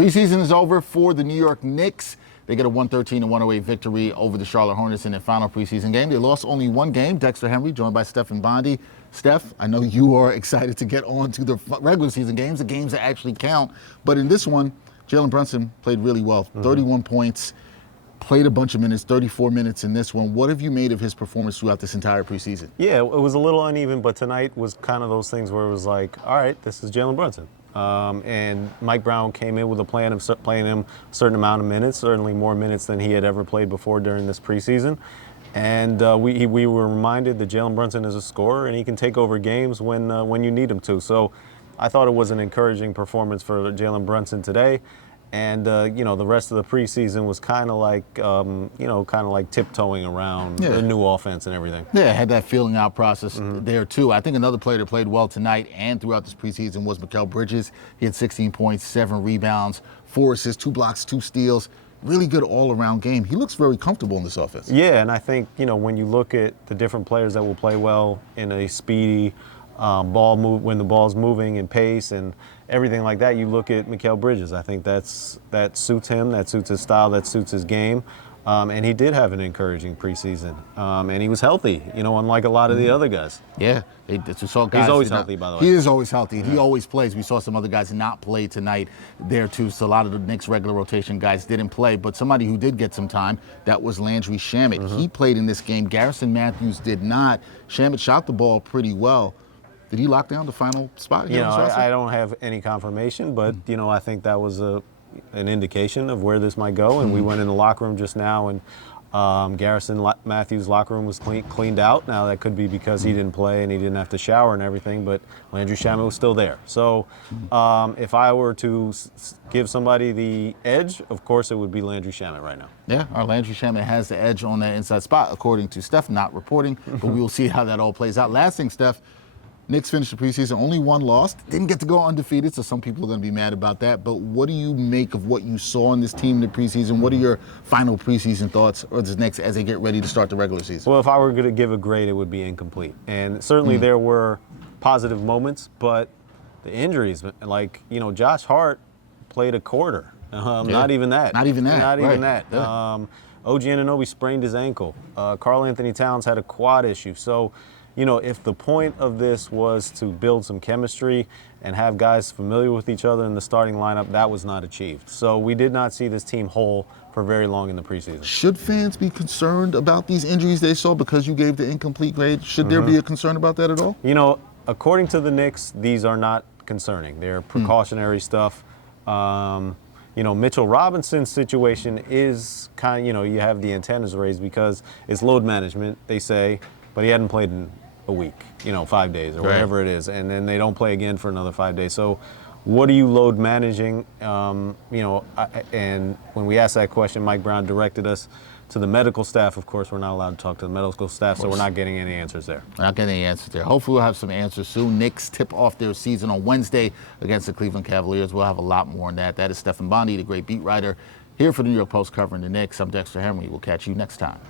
Preseason is over for the New York Knicks. They get a 113-108 victory over the Charlotte Hornets in their final preseason game. They lost only one game. Dexter Henry, joined by Stefan Bondy. Steph, I know you are excited to get on to the regular season games, the games that actually count. But in this one, Jalen Brunson played really well. 31 points, played a bunch of minutes, 34 minutes in this one. What have you made of his performance throughout this entire preseason? Yeah, it was a little uneven, but tonight was kind of those things where it was like, all right, this is Jalen Brunson. And Mike Brown came in with a plan of playing him a certain amount of minutes, certainly more minutes than he had ever played before during this preseason. And we were reminded that Jalen Brunson is a scorer and he can take over games when you need him to. So I thought it was an encouraging performance for Jalen Brunson today. And the rest of the preseason was kind of like tiptoeing around the new offense and everything. Yeah, had that feeling out process there too. I think another player that played well tonight and throughout this preseason was Mikal Bridges. He had 16 points, 7 rebounds, 4 assists, 2 blocks, 2 steals. Really good all-around game. He looks very comfortable in this offense. Yeah, and I think when you look at the different players that will play well in a speedy ball move, when the ball's moving and pace and everything like that, you look at Mikal Bridges. I think that suits him, that suits his style, that suits his game. And he did have an encouraging preseason. And he was healthy, unlike a lot of the other guys. Yeah, we saw guys. He's always healthy, by the way. He is always healthy. Yeah. He always plays. We saw some other guys not play tonight there too. So a lot of the Knicks regular rotation guys didn't play. But somebody who did get some time, that was Landry Shamet. He played in this game. Garrison Matthews did not. Shamet shot the ball pretty well. Did he lock down the final spot here? I don't have any confirmation, but I think that was an indication of where this might go. And we went in the locker room just now, and Garrison Matthews' locker room was cleaned out. Now that could be because he didn't play and he didn't have to shower and everything, but Landry Shamet was still there. So if I were to give somebody the edge, of course it would be Landry Shamet right now. Yeah, our Landry Shamet has the edge on that inside spot, according to Steph, not reporting, but we will see how that all plays out. Last thing, Steph. Knicks finished the preseason, only one loss. Didn't get to go undefeated, so some people are going to be mad about that. But what do you make of what you saw in this team in the preseason? What are your final preseason thoughts or the Knicks as they get ready to start the regular season? Well, if I were going to give a grade, it would be incomplete. And certainly there were positive moments, but the injuries, like, Josh Hart played a quarter. Not even that. Not even that. Not even that. Yeah. OG Anunoby sprained his ankle. Karl Anthony Towns had a quad issue. So, if the point of this was to build some chemistry and have guys familiar with each other in the starting lineup, that was not achieved. So we did not see this team whole for very long in the preseason. Should fans be concerned about these injuries they saw because you gave the incomplete grade? Should there be a concern about that at all? According to the Knicks, these are not concerning. They're precautionary stuff. Mitchell Robinson's situation is kind of, you have the antennas raised because it's load management, they say, but he hadn't played in a week, 5 days or whatever it is, and then they don't play again for another 5 days. So what are you load managing? And when we asked that question, Mike Brown directed us to the medical staff. Of course, we're not allowed to talk to the medical staff, so we're not getting any answers there. We're not getting any answers there. Hopefully we'll have some answers soon. Knicks tip off their season on Wednesday against the Cleveland Cavaliers. We'll have a lot more on that. That is Stefan Bondy, the great beat writer, here for the New York Post covering the Knicks. I'm Dexter Henry. We'll catch you next time.